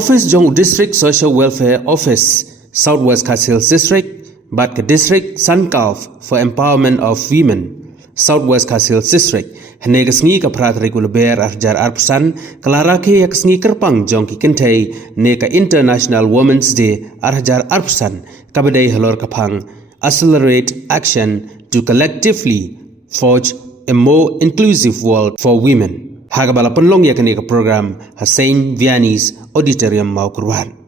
office jong District Social Welfare Office, Southwest Kars Hills District, but ke District Sunkalf for Empowerment of Women, Southwest Kars Hills District, hene kesngi ke prat reguler arjar arpusan, kelara ke kesngi kerpang jong ki kentei ne ke International Women's Day arjar arpusan, kabadai halor kapang, accelerate action to collectively forge a more inclusive world for women. Hagabala penlong yakni ke program Hussein Vianney's Auditorium Maukurwan.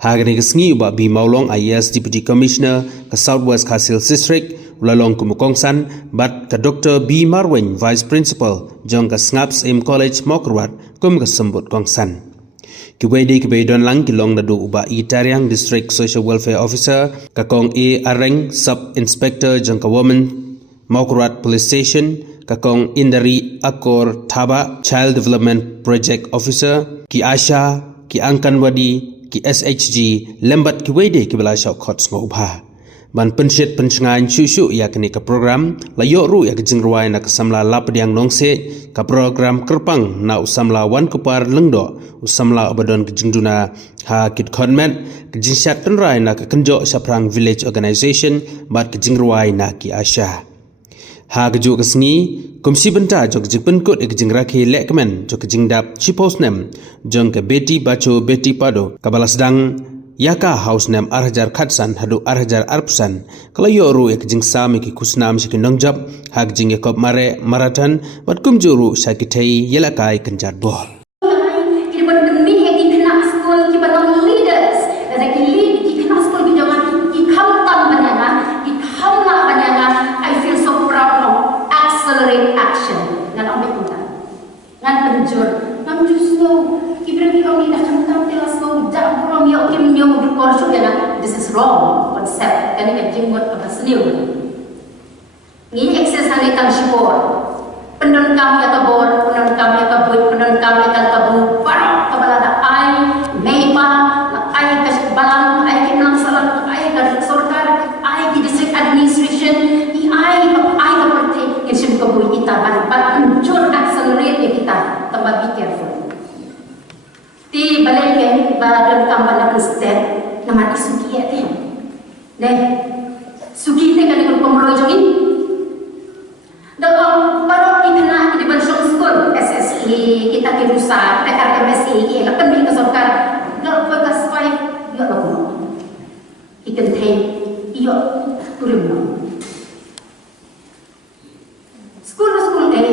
Hagani kesngi uba bi maulong IAS Deputy Commissioner ke Southwest Kars Hills District ulalong kumukongsan bat ke Dr. B. Marwin Vice Principal jong ke Snaps M College Maukurwan kum ke sembut kongsan. Kiwede kibedon lang kilong nadu uba Itariang District Social Welfare Officer ke kong A. Areng Sub Inspector jong ke Women Maukurwan Police Station kakong Indari Akor Taba Child Development Project Officer ki Asha ki Angkanwadi ki SHG lembat ki wede ki bala syau khots ngobha ban pensyet pencengan syusyu yakni ke program layo ru yak jingruai na kesamla lapdiang nongse ka program kerpang na usamla wan kupar lengdo usamla abadon ke jingduna ha kit konmet ke jinsat tenrai na ke kenjo saprang village organization bat ke jingruai na ki Asha ha keju kesngi komisi benta jok jikpen kot ek jingra ke lekmen jok jingdap chipos nem jong ke beti bacho beti pado kabala sedang yaka house nem arhajar khatsan hadu arhajar arpsan kala yoru ek jing sami ki kusnam shi kinongjap hak jing yakop mare marathon bat kumjuru sakithei yelakai kenjar bol this is wrong concept kan ini jenggot apa seniu ini ekses hanya tang sipor pendonkam ya kabor pendonkam ya kabut pendonkam ya kabu barok kabalada ai meipa la ai kas balang ai kinang salam ai kas sorkar ai di district administration ai seperti yang sim kabui kita ban muncul accelerate kita tambah be careful ti balik ke badan tambah step nama suki ya teh, deh suki teh kan ikut pemrojongin. Dalam baru kita di Bansong School SSI kita kirusan PRMSI kita kan beli kesorkan. Dalam bekas five yo lagu, ikan teh yo turun. School teh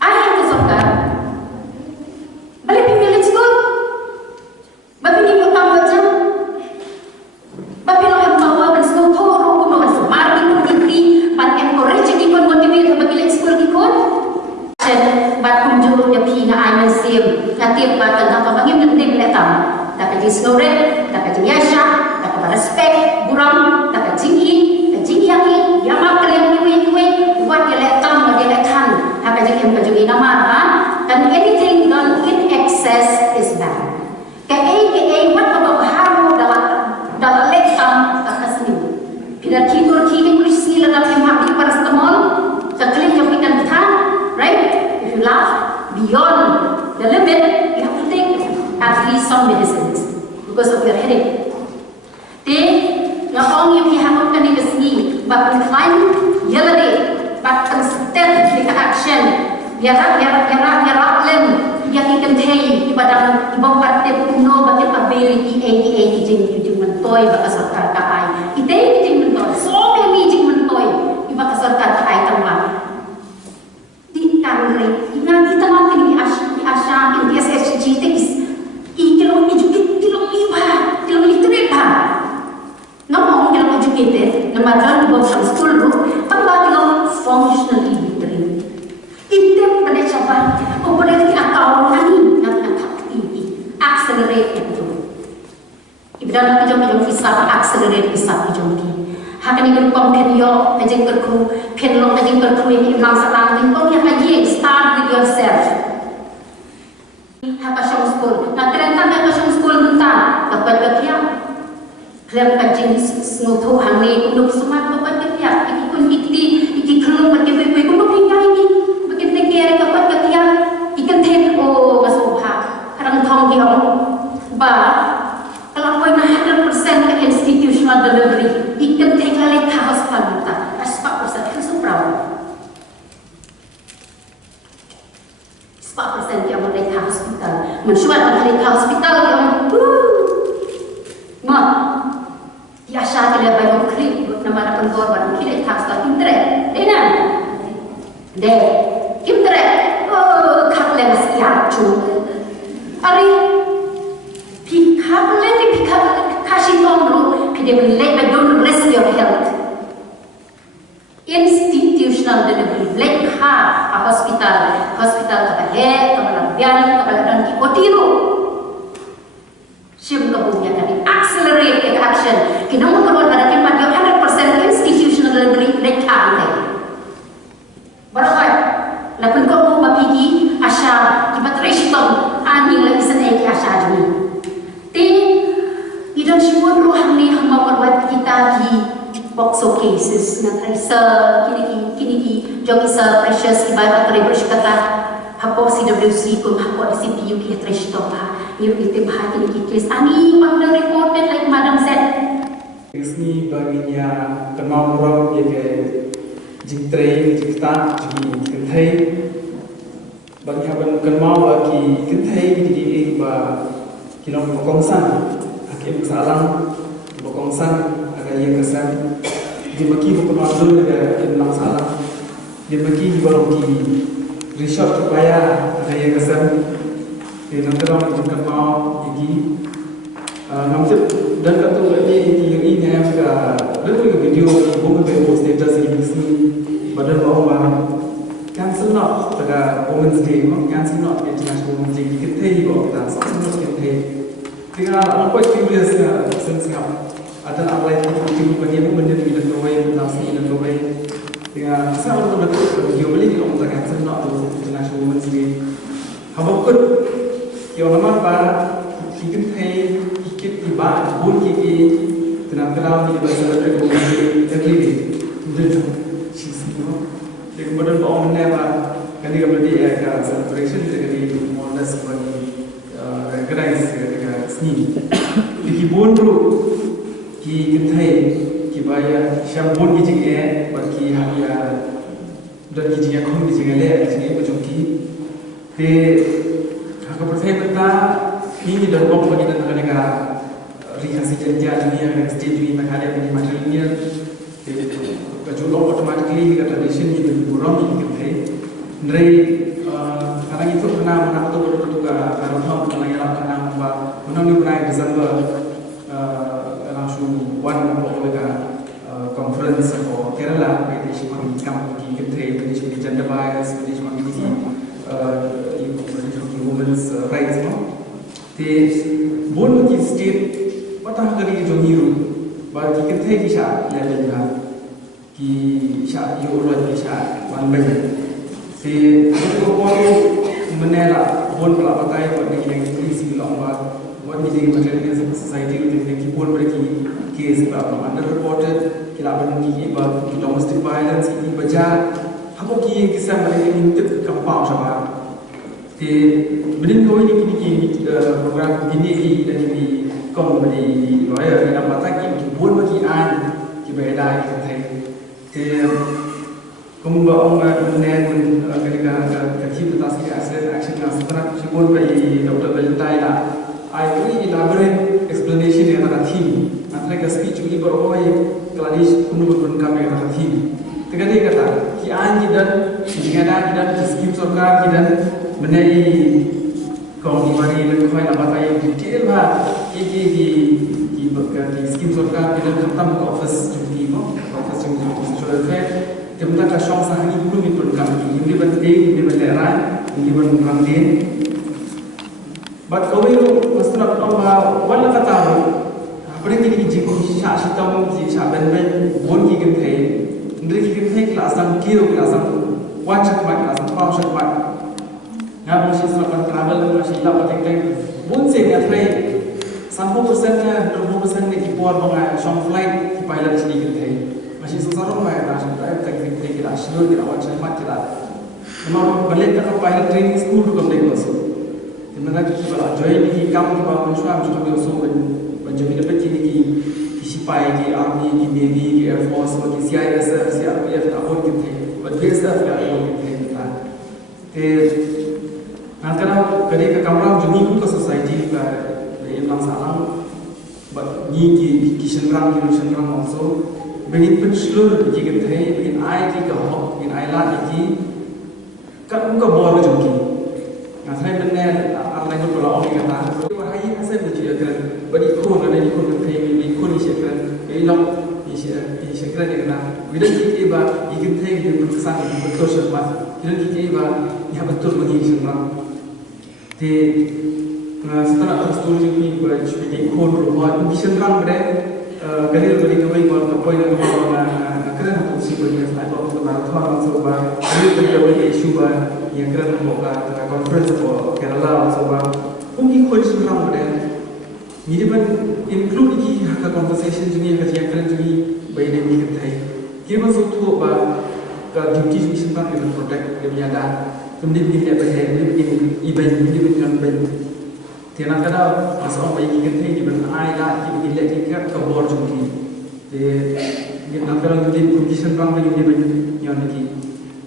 ayah kesorkan. Balik pilih school, bagi ni kita baca. Tapi lo yang bawa bersama toro, bawa semar di negeri, bat encourage di kon motivate bagi lek sekolah di kon. Bat kunjung dia pina ayam sim, nanti bat tentang apa bagi penting letam. Tak kaji snoret, tak kaji yasha, tak kaji respect, buram, tak kaji yaki, yang mak kalian kue, buat dia letam, dia letan. Tak kaji yang kaji nama kan, dan anything done with excess is bad. Kayak buat apa haru dalam letam akas ni. Bila tidur kini kursi lagam emak di paracetamol, caklik yang kita tahan, right? If you laugh beyond the limit, you have to take at least some medicines because of your headache. Then, ngapong yung kihamot ka ni Besni, bakit climb, yelade, bakit step di action, yarak lem, yang ikan teh, ibadang ibang teh puno, bakit ability, jing mentoy, baka sarkar ka ay. Itay jing mentoy, so many jing mentoy, ibaka sarkar ka ay tambah. Di tanre, ingat kita makin di Asya, di SHG, kilong literate pa. Ngomong kilong educated, na madran di bawah school room, tambah kilong functionally literate. Item pada siapa? Boleh diakau lagi dengan aktiviti, accelerate itu. Ibran kejong visa accelerate visa kejong ki. Hakan ikut kompenyo, kejeng berku, penlong kejeng berku ini imang salang lingkong yang kejeng start with yourself. Hakasong school, nak terentang hakasong school bentar, dapat berkiam. Klem kejeng snutu hangi kunduk semat dapat berkiam. Ikikun iki kelung berkiam kunduk hingga ini. Begitu kira dapat berkiam. Ikan teh oh masuk ha, kadang tong kiam, ba delivery. Ikan tengah leka hospital kita. Aspak persen itu seberapa? Aspak persen yang mereka hospital. Mensuat mereka hospital yang mah. Tiasa kita baru klik nama nak pentor baru klik hospital internet. Dena. Deh. Internet. Oh, kakle masih acu. Hari. Pikap kasih tolong dia melek don't risk your health. Institutional delivery like hospital kata kepala bian kepala dan kotiro. Siapa kebunya tadi accelerate action. Kita mau keluar pada tempat yang 100% institutional delivery like Barakat, lapan kau mau pergi asal kita teristong ani lagi senai asal ni. Idan semua ruang ni mau perbuat kita di boxo cases na tracer kini jogi sa precious ibarat reverse kata hapo CWC kung hapo CPU ki trace to pa yung itim hati ni case ani pang reported like madam said इसमें बागिया कमाऊँ ये के जिंत्रे जिंता जी किंथे बागिया बन कमाऊँ की किंथे की एक बा किलों बकौंsan hakim salang bokongsan aga ye kesan di maki bokong dulu aga hakim lang salang di maki baru ki resort supaya aga ye kesan di nantilah bukan mau iki nampak dan kata ini yang ini juga ada video bukan video status ini sini badan bahwa cancel not pada Women's Day cancel not International Women's Day kita hidup kita sama kita Tinggal apa curious ya, sensiap. Ada apa yang kita bagi menjadi kita provide nasi dan provide. Tinggal saya orang betul video beli kalau kita cancel nak tu International Women's Day. Habukut, yang nama apa? Ikut hai, ikut tiba, bun kiki, tenang tenang di bahasa Melayu every day. Betul, sih. Jadi kemudian bawa mana apa? Kali kemudian dia celebration jadi more or less bagi recognize sini. Di bonro ki kentai ki baya syambon ki jige bagi hanya dan ki jige khon ki jige le jige bajong ki te hak percaya benda ini dan bom bagi dan negara rikasi janji dunia dan stage ini makanya ini materialnya bajong automatically kata tradition ini burung ini kentai dari karena itu pernah menakut betul kalau tahu kalau yang lakukan menang di December langsung one oleh conference for Kerala British Economic Company kita British gender bias British Economic women's rights te bon ki state patah kali jo hiru ba ki kita ki sha level ka ki sha yo lo ki sha wan ba te ko ko menela bon pela patai buat yang isi lomba buat di material society itu yang kipun berki case apa underreported kilaban ni iba domestic violence ini baca apa ki kisah mereka ini kampau sama te bedin ko ini kini program ini dan ini kom di lawyer dalam mata ki kipun bagi an ki beda ki te kumba orang menen ketika kita tasik asset action sebenarnya kipun bagi Dr. Valentine lah I really elaborate explanation yang ada theme. Antara ke speech ini beroi keladish kuno berbenam yang ada theme. Tegak dia kata, ki anji dan jika ada skim sarkar ki dan menai kaum dimari dan kau yang apa yang detail lah. Ki skim sarkar ki dan khatam ke office cuti mo, office cuti social welfare. Kemudian ke syong sahani kuno berbenam ki. Ini penting, ini berleran, ini berbenam dia. But kau itu mesti nak tahu wala kata apa yang kita jika syak sitam jika ben bon ki kentai ndri ki kentai kelas am kiro kelas am wajib mat kelas am pausa mat ngam mesti selapan travel mesti dapat teng bon se ya trai 30% nya 20% ni import mengai short flight ki pilot sini kentai mesti susah mai dah sampai teng kentai kita sure kita wajib mat kita memang balik ke pilot training school tu kau masuk Sebenarnya kita join di kampung bahawa manusia mesti tahu usul menjadi dapat ini kisi sipai, ki army, ki navy, ki air force, ki CISF, CRPF tak pun kita, but BSF tak pun kita. Kalau kadang ke kamera juni ke society ka yang salam, but ni ki sengrang also. Begin penselur ki kita, begin ai ki kahok, begin ai lah ki, kan muka bor jungki. Saya benar Allah itu kalau orang kata, wahai saya berjaya kan, beri ikon ada ikon kita, ikon ini kan, elok ini kan yang kena. Bila kita iba, ikon kita yang berkesan, betul sebab, bila kita iba, ia betul bagi semua. Di setelah terus ini sebagai ikon rumah, ini semua berada, kalau beri kami kalau poin yang kami kerana aku sibuk dengan slide waktu marathon sebab, kalau beri kami isu yang kerana membuka conference for Kerala sebab mungkin kau semua berada. Ini pun include di hak conversation juga yang kerana juga bayi demi kita. Kita masuk tu ke duty juga sempat kita protect dia punya data. Kemudian kita berhenti, kemudian event, kemudian event. Tiada kata masuk bayi kita ini berai lah, kita lihat kita ke bor juga. Dia nak kalau kita position bang bayi dia yang lagi.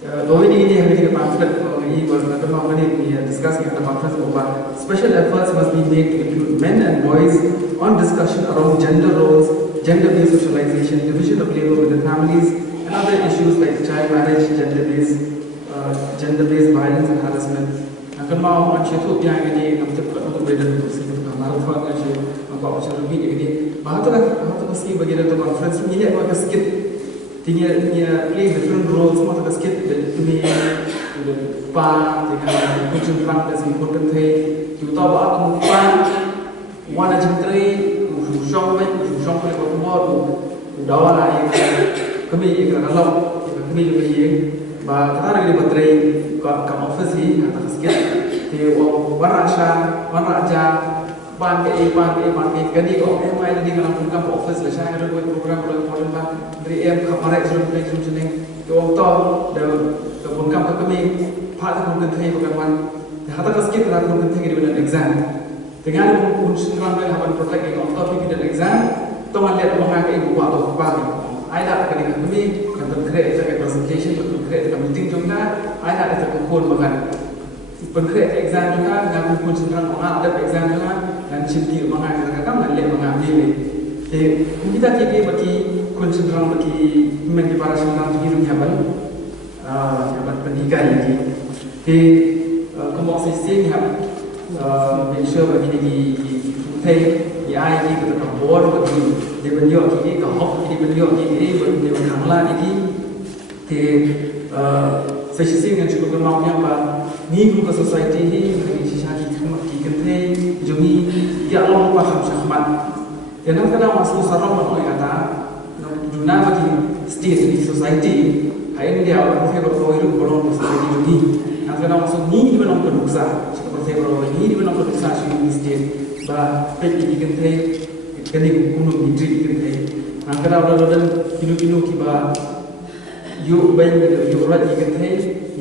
Dua ini hari kita pamphlet ini kalau kita discuss kita pamphlet about special efforts must be made to include men and boys on discussion around gender roles, gender-based socialization, division of labor within families, and other issues like child marriage, gender-based violence and harassment. Akan mau macam itu yang ini kita untuk beda untuk marathon macam macam lebih ini. Bahagian mesti bagi dalam conference ini agak sikit. Dia play different roles, semua tak sikit demi pa dengan kucing perang dan important thing. Kita bawa kumpulan, wana jentri, usung boleh berkumpul, dawa lah kami kalau kami lebih bah kita lagi berteri ke office ni atau sikit. Di waraja ban ke kani ko MI di dalam program office lah saya ada buat program important lah dari kemarin sudah sini ke waktu dan program kami part program ini program hatta kasih kita program ini dengan exam dengan unsur dalam hal protect yang waktu kita exam tuan lihat mengakai ibu atau bagi ada ketika kami kan create sebagai presentation create meeting juga ada terkumpul bahkan create exam juga dengan unsur dalam ada exam juga dan cinti mengajar kadang nak mengambil ni. Kita kiki bagi konsentrasi bagi menjadi para senang bagi dunia jabat pendidikan lagi. Kemudian sisi ni ensure bagi di di AI ni kita kabur bagi dia beliau kiki kahok dia beliau kiki dia berkamla lagi. Sesi yang cukup bermakna apa ni bukan society ni bagi sisa kita jumi dia Allah paham syahmat. Dan kadang masuk sarang orang kata, juna bagi state di society, hari ini dia orang berfirman itu belum society jumi. Kadang masuk ni di mana produksa, seperti berfirman ni di mana produksa di state, bah pergi kita kini gunung hidri kita. Kadang orang kilo kiba yuk bayi yuk rat kita ini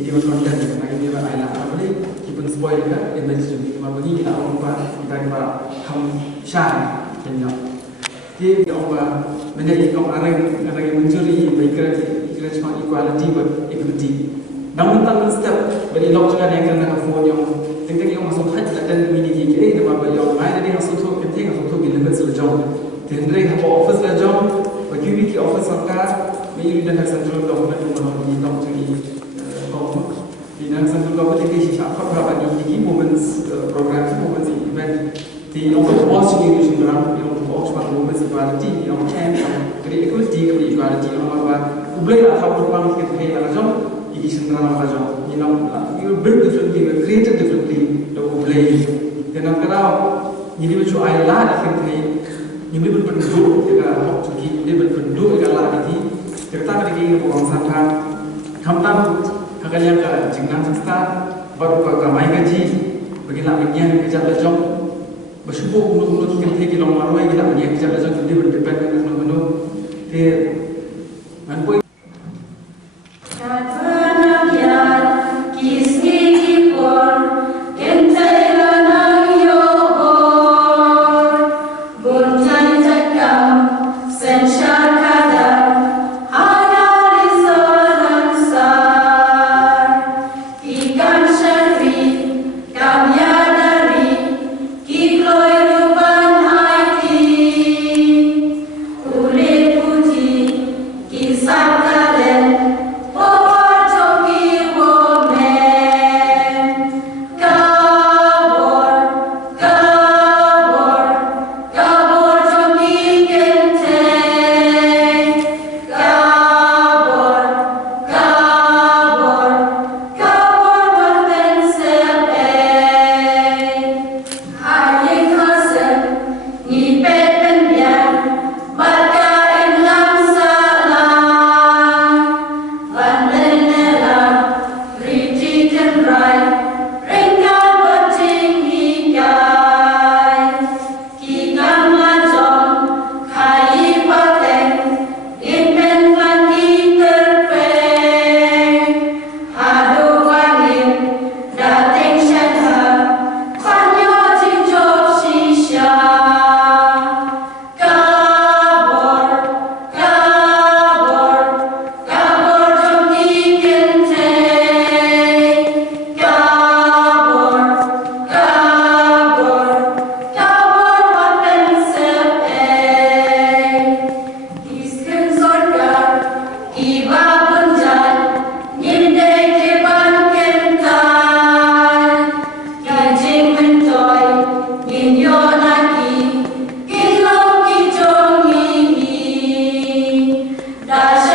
di mana konten kita ini mana ayah apa ni kita spoil kan, image jumi. Bagi kita orang kita ham syah kenyang. Dia orang menjadi orang yang mencuri baik cuma equality but equity. Namun tak mesti bagi log juga yang kena phone yang tinggal yang masuk hati dan community kita dapat bagi orang lain dia masuk tu penting masuk tu bila betul jom. Tendai apa office lah jom. Bagi wiki office angka, ini sudah central government untuk kita mencuri central government ini sisa apa ini moments program moments event di untuk bos ini sebenarnya untuk bos pada moments equality yang camp create equality create equality orang apa boleh lah tahu tentang kita kayak mana jom ini sebenarnya apa jom you build differently you create differently the boleh dan kalau ini macam ayat lah kita ini berpenduduk jika waktu ini berpenduduk jika lah ini kita ada ini orang sangat kamtam kakaknya ke jenang sesta baru ke kamai gaji bagilah bagian kerja lejong bersyukur untuk kita kita lomar lagi kita bagian kerja lejong jadi berdepend dengan menu dan poin Sen da